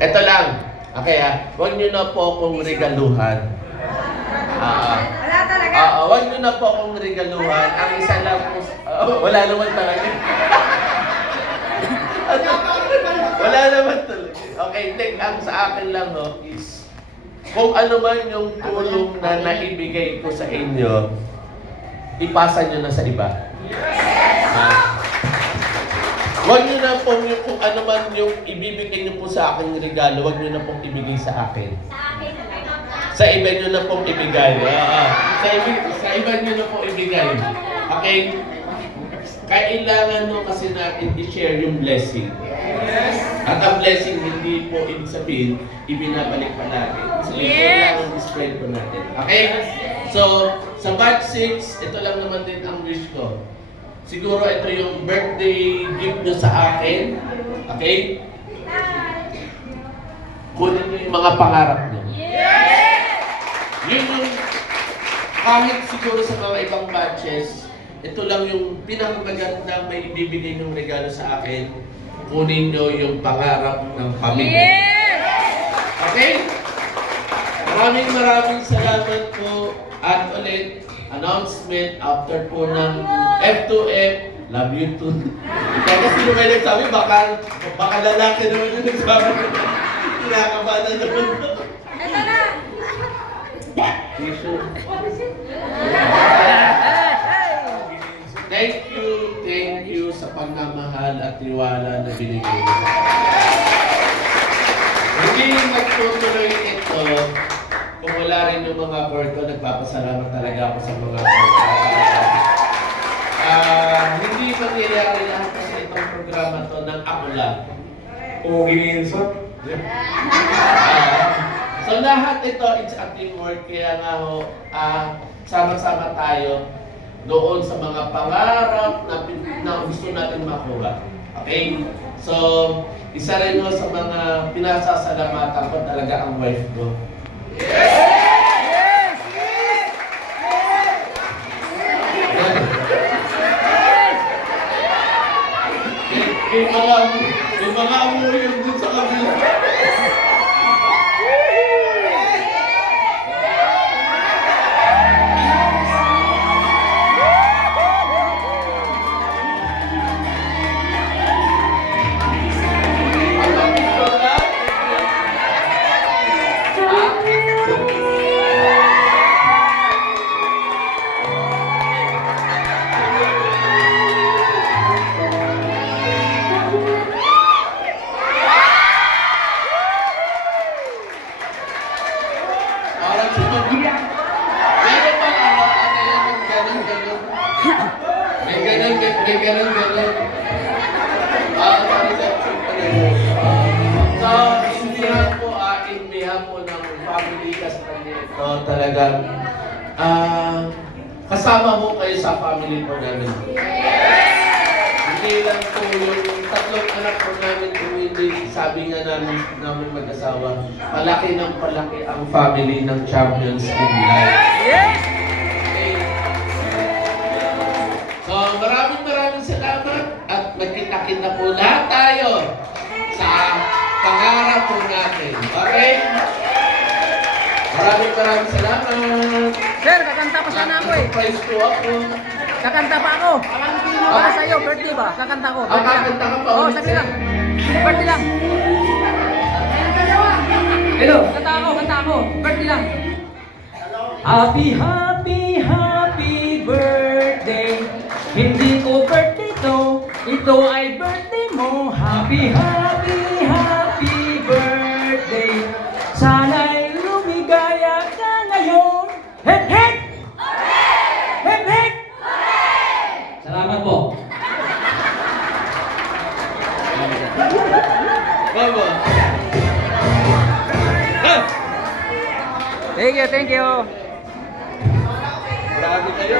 Ito lang. Okay huwag nyo na po akong regaluhan. Wala talaga. Huwag nyo na po akong regaluhan. Ang isa lang po, wala naman talaga. Wala naman talaga. Okay, ang sa akin lang is, kung ano man yung tulong na naibigay ko sa inyo, ipasa nyo na sa iba. Huwag nyo na pong kung ano man yung ibibigay nyo po sa akin regalo, huwag nyo na pong ibigay sa akin. Sa iba nyo na pong ibigay. Sa iba nyo na pong ibigay. Okay? Kailangan mo kasi natin i-share yung blessing. At ang blessing hindi po ibig sabihin, ibinabalik palagi. So, kailangan i-spread po natin. Okay? So, sa batch 6, ito lang naman din ang wish ko. Siguro ito yung birthday gift nyo sa akin. Okay? Kunin nyo yung mga pangarap nyo. Yun yung, kahit siguro sa mga ibang batches, ito lang yung pinakamagandang may ibibigay ng regalo sa akin. Kunin nyo yung pangarap ng pamilya. Okay? Maraming salamat po. At ulit, announcement after po ng F2F, love you too. Ikaw kasi nung may nagsabi, baka lalaki naman yung nagsabi. Kinakabahan na naman. Ito na! Tissue. Thank you sa pagmamahal at tiwala na binigay mo. Hindi magtutuloy ito kung wala rin yung mga board ko. Nagpapasalamat talaga ako sa mga board ko. Hindi mangyayari lahat kasi itong programa to ng ako lang. Kung giniinsot. So lahat ito, it's a teamwork. Kaya nga sama-sama tayo doon sa mga pangarap na gusto natin makuha. Okay? So, isa rin sa mga pinasasalamatan ko talaga ang wife ko. May mga amoy yung dun sa kabila. Talagang kasama mo kayo sa family po namin. Hindi lang po yung tatlong anak po namin kung hindi sabi nga namin mag-asawa, palaki ng palaki ang family ng Champions in Life. Okay. So maraming salamat at magkita-kita po lahat tayo sa pangarap po natin. Okay? Maraming salamat. Sir, kakanta pa sana ako eh. Surprise ko ako. Kakanta pa ako. Para sa'yo, birthday ba? Kakanta ko. Kakanta ka pa Oo, ulit, sabi sir. lang. Birthday lang. Hello. Kanta ako. Birthday lang. Happy birthday. Hindi ko birthday to. Ito ay birthday mo. Happy birthday. Sana'y lumigaya ka ngayon. Hep hep! Hep hep! Salamat po. Baba. Thank you. Grabe kayo